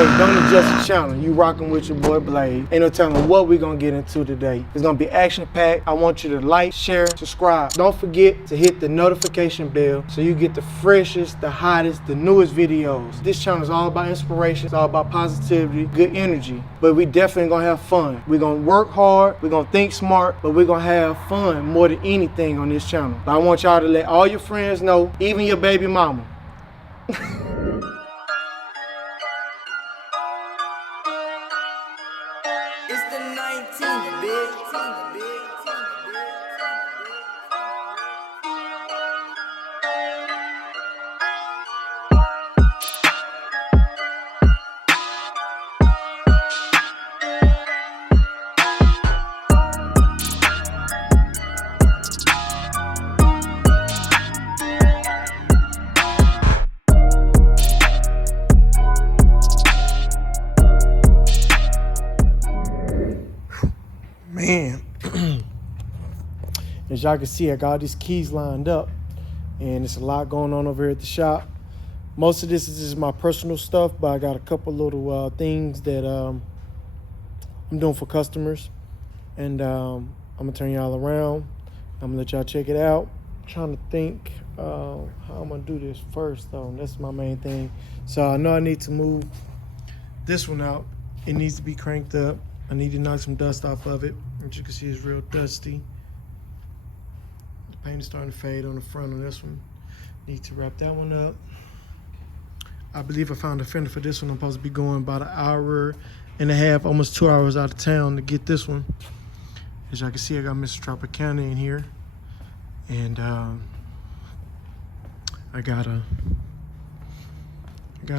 Hey, don't adjust the channel. You rocking with your boy Blade. Ain't no telling what we gonna get into today. It's gonna be action-packed. I want you to like, share, subscribe. Don't forget to hit the notification bell so you get the freshest, the hottest, the newest videos. This channel is all about inspiration. It's all about positivity, good energy. But we definitely gonna have fun. We're gonna work hard. We're gonna think smart, but we're gonna have fun more than anything on this channel. But I want y'all to let all your friends know, even your baby mama. It's the 19th, bitch. Man, as y'all can see, I got all these keys lined up and it's a lot going on over here at the shop. Most of this is just my personal stuff, but I got a couple little things that I'm doing for customers, and I'm gonna turn y'all around. I'm gonna let y'all check it out. I'm trying to think how I'm gonna do this first though. That's my main thing. So I know I need to move this one out. It needs to be cranked up. I need to knock some dust off of it. As you can see, it's real dusty. The paint is starting to fade on the front on this one. Need to wrap that one up. I believe I found a fender for this one. I'm supposed to be going about an hour and a half, almost 2 hours out of town to get this one. As y'all can see, I got Mr. Tropicana in here. And I gotta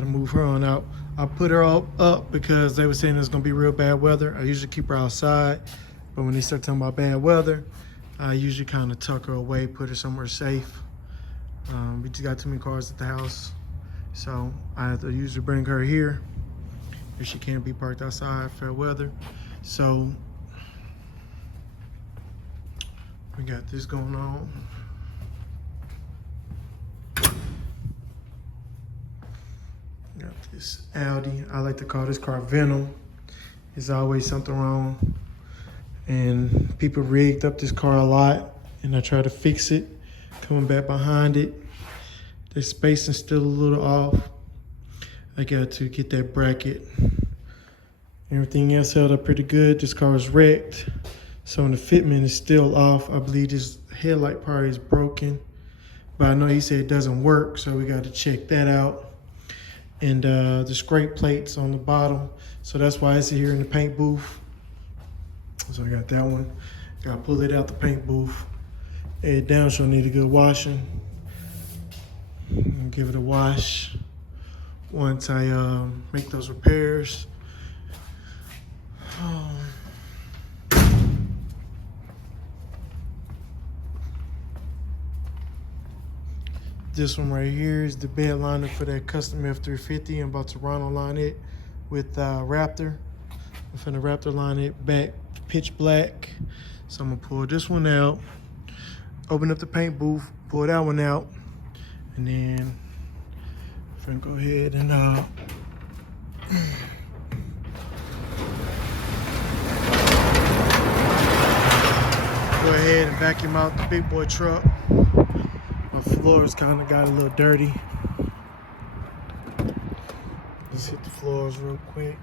move her on out. I put her up because they were saying it's gonna be real bad weather. I usually keep her outside, but when they start talking about bad weather, I usually kind of tuck her away, put her somewhere safe. We just got too many cars at the house, so I have to usually bring her here if she can't be parked outside, fair weather. So we got this going on. Got this Audi. I like to call this car Venom. There's always something wrong. And people rigged up this car a lot, and I try to fix it. Coming back behind it, the spacing's still a little off. I got to get that bracket. Everything else held up pretty good. This car was wrecked, so the fitment is still off. I believe this headlight part is broken, but I know he said it doesn't work, so we got to check that out. And the scrape plates on the bottom, so that's why it's here in the paint booth. So I got that one. Got to pull it out the paint booth. It down, so need a good washing. Give it a wash once I make those repairs. This one right here is the Bedliner for that Custom F350. I'm about to run line it with Raptor. I'm finna Raptor line it back pitch black. So I'm gonna pull this one out, open up the paint booth, pull that one out, and then I'm finna go ahead and go ahead and vacuum out the big boy truck. My floors kind of got a little dirty. Just hit the floors real quick.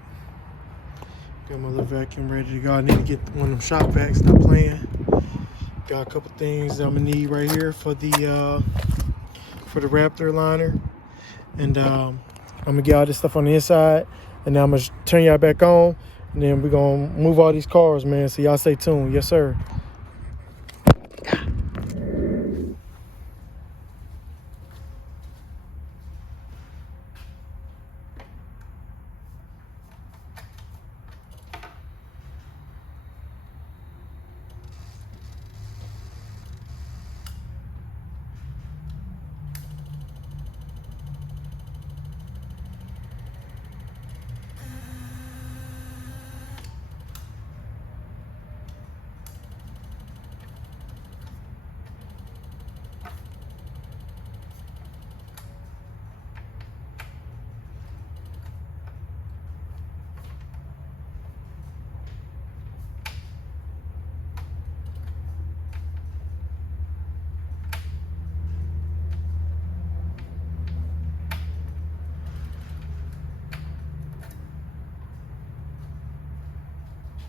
Got my little vacuum ready to go. I need to get one of them shop vacs, stop playing. Got a couple things I'm gonna need right here for the Raptor liner. And I'm gonna get all this stuff on the inside, and then I'm gonna turn y'all back on, and then we're gonna move all these cars, man. So y'all stay tuned. Yes, sir.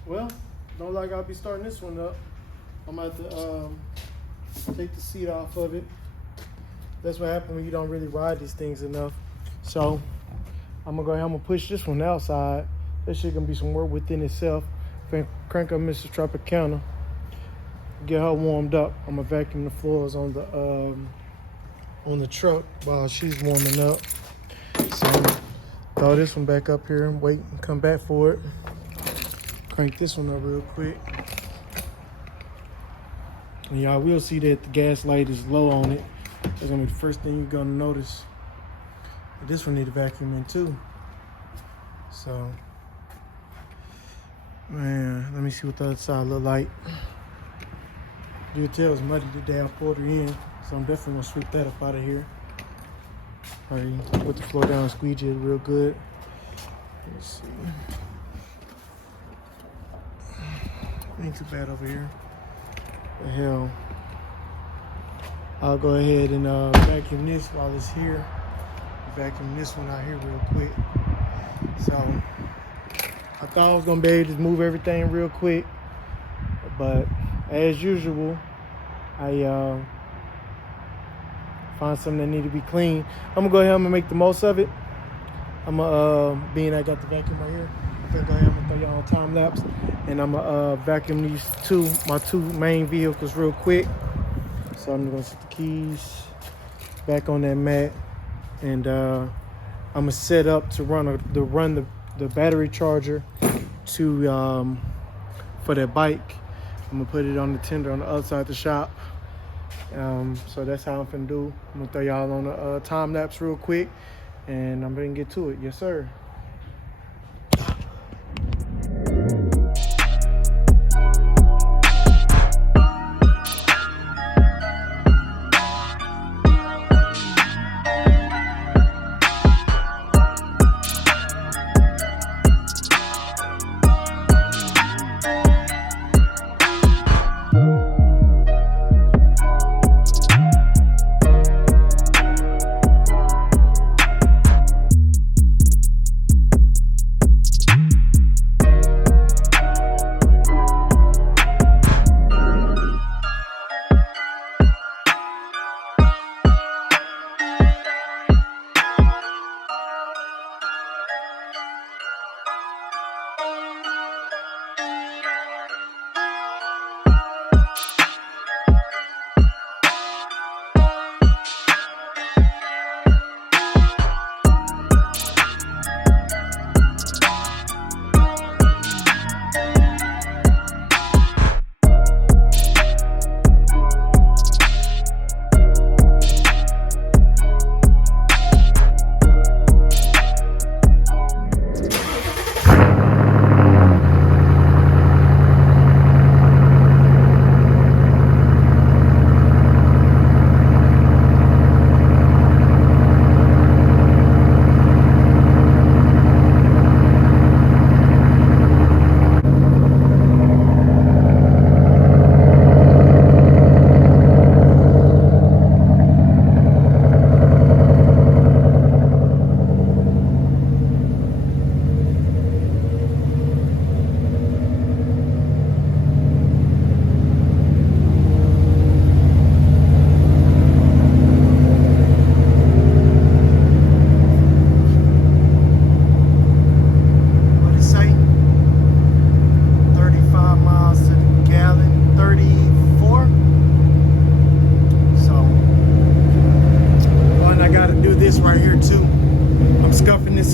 Well, don't like I'll be starting this one up. I'm about to take the seat off of it. That's what happens when you don't really ride these things enough. So I'm gonna push this one outside. That shit gonna be some work within itself. Crank up Mrs. Tropicana, get her warmed up. I'm gonna vacuum the floors on the truck while she's warming up. So throw this one back up here and wait and come back for it. Crank this one up real quick. And y'all will see that the gas light is low on it. That's gonna be the first thing you're gonna notice. But this one need a vacuum in too. So, man, let me see what the other side look like. You can tell it's muddy today. I poured her in, so I'm definitely gonna sweep that up out of here. Probably put the floor down and squeegee it real good. Let's see. Ain't too bad over here. The hell. I'll go ahead and vacuum this while it's here. Vacuum this one out here real quick. So I thought I was gonna be able to move everything real quick, but as usual, I find something that need to be clean. I'm gonna go ahead and make the most of it. I'm gonna being I got the vacuum right here. I'm gonna go ahead and throw y'all on time lapse, and I'm gonna vacuum these my two main vehicles real quick. So I'm gonna set the keys back on that mat, and I'm gonna set up to run the battery charger to for that bike. I'm gonna put it on the tender on the other side of the shop. So that's how I'm finna do. I'm gonna throw y'all on a time lapse real quick, and I'm gonna get to it. Yes, sir.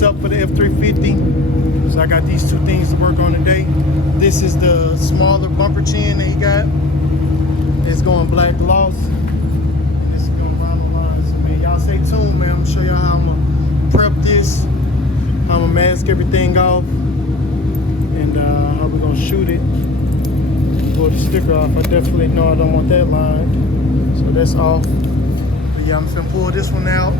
Up for the F350. So I got these two things to work on today. This is the smaller bumper chin that he got. It's going black gloss. And this is going round the lines. So man, y'all stay tuned, man. I'm gonna show y'all how I'm gonna prep this, how I'm gonna mask everything off, and how we're gonna shoot it. Pull the sticker off. I definitely know I don't want that line. So that's off. But yeah, I'm finna pull this one out.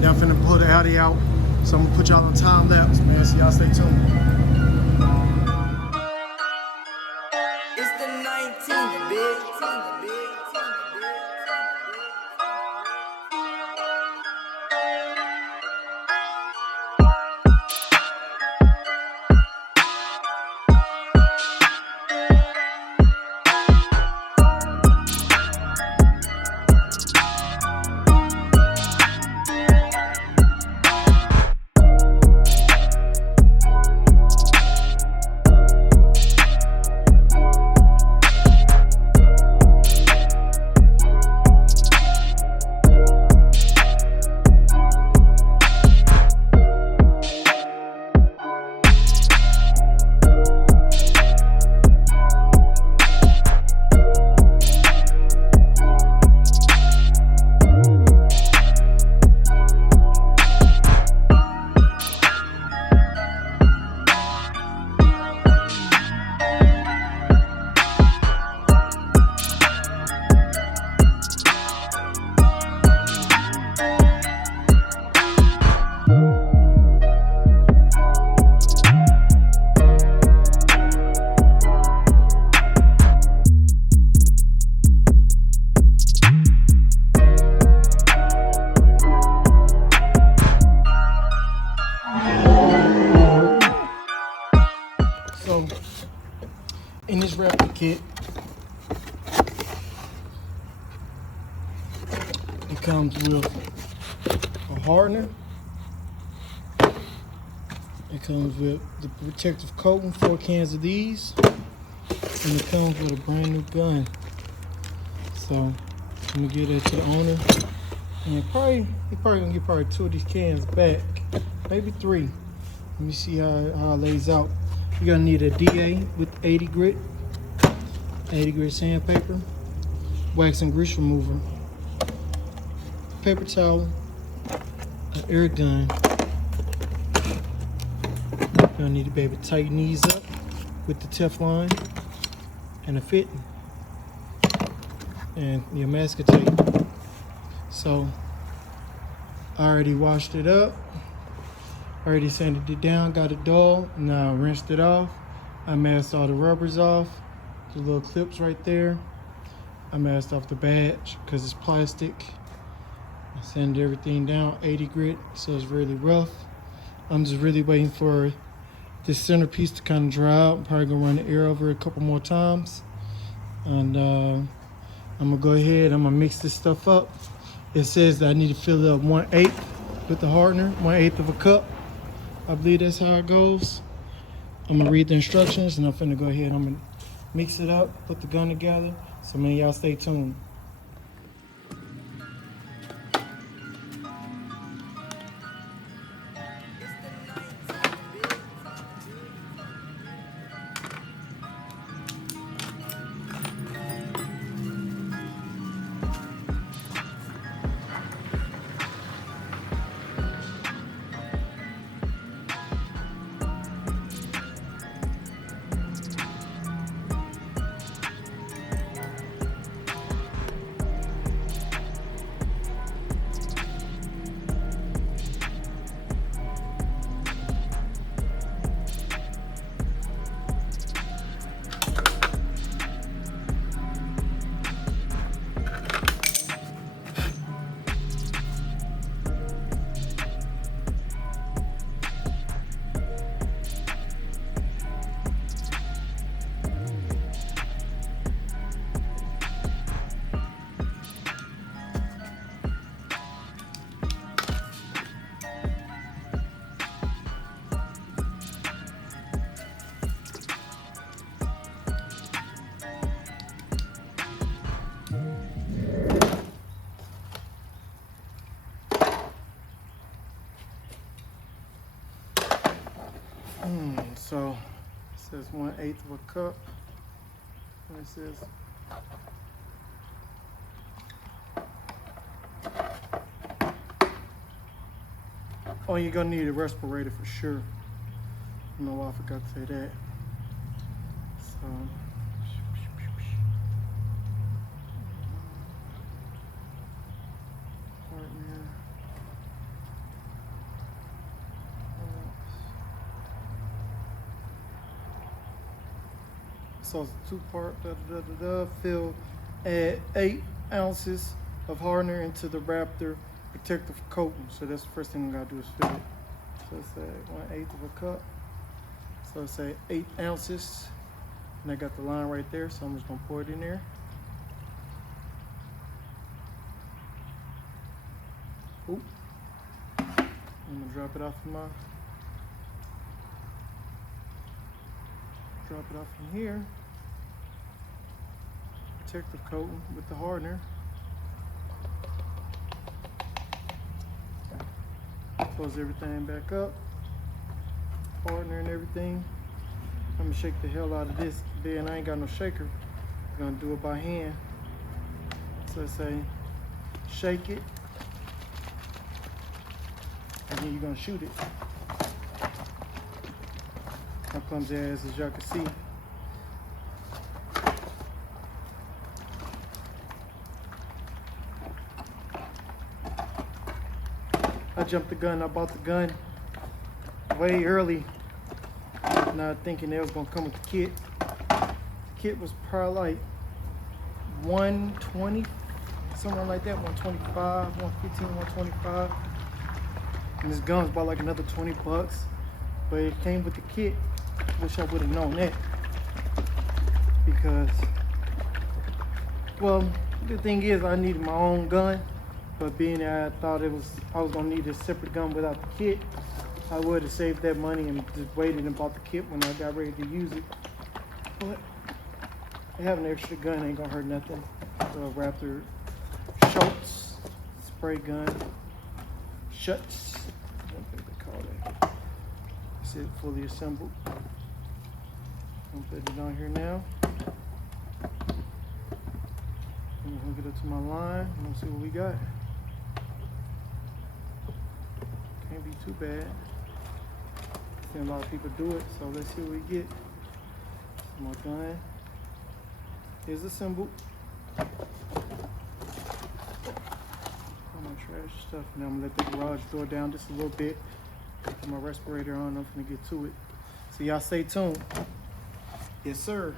Then I'm finna pull the Audi out. So I'm gonna put y'all on time lapse, man. So y'all stay tuned. It's the 19th, bitch. with a hardener. It comes with the protective coating, 4 cans of these, and it comes with a brand new gun. So I'm gonna give that to the owner, and he probably gonna get 2 of these cans back, maybe 3. Let me see how it lays out. You're gonna need a DA with 80 grit sandpaper, wax and grease remover, paper towel, an air gun. You're gonna need to be able to tighten these up with the Teflon and a fitting and your masking tape. So I already washed it up, already sanded it down, got it dull. Now I rinsed it off. I masked all the rubbers off, the little clips right there. I masked off the badge because it's plastic. I sanded everything down, 80 grit, so it's really rough. I'm just really waiting for this centerpiece to kind of dry out. I'm probably gonna run the air over it a couple more times. And I'm gonna go ahead, I'm gonna mix this stuff up. It says that I need to fill it up 1/8 with the hardener, 1/8 of a cup. I believe that's how it goes. I'm gonna read the instructions and I'm finna go ahead, I'm gonna mix it up, put the gun together. So man, y'all stay tuned. So it says 1/8 of a cup. And it says oh, you're gonna need a respirator for sure. I don't know why I forgot to say that. So so it's a 2-part, fill, add 8 ounces of hardener into the Raptor protective coating. So that's the first thing I gotta do is fill it. So it's 1/8 of a cup. So it's 8 ounces. And I got the line right there, so I'm just gonna pour it in there. Oop. I'm gonna drop it off from here. Protective coating with the hardener. Close everything back up. Hardener and everything. I'm gonna shake the hell out of this. Then I ain't got no shaker. I'm gonna do it by hand. So say shake it. And then you're gonna shoot it. How clumsy as y'all can see. I jumped the gun. I bought the gun way early, not thinking it was gonna come with the kit. The kit was probably like $120, somewhere like that, $125, $115, $125. And this gun's about like another $20, but it came with the kit. Wish I would have known that, because, well, the thing is, I needed my own gun, But being that I thought I was gonna need a separate gun without the kit, I would have saved that money and just waited and bought the kit when I got ready to use it. But having an extra gun ain't gonna hurt nothing. So Raptor Schultz spray gun. Schutz. What do they call that? It's it fully assembled. I'm putting it on here now. I'm gonna hook it up to my line. I'm gonna see what we got. Can't be too bad. Seen a lot of people do it, so let's see what we get. My gun is assembled. All my trash stuff. Now I'm gonna let the garage door down just a little bit. Put my respirator on. I'm gonna get to it. So y'all stay tuned. Yes, sir.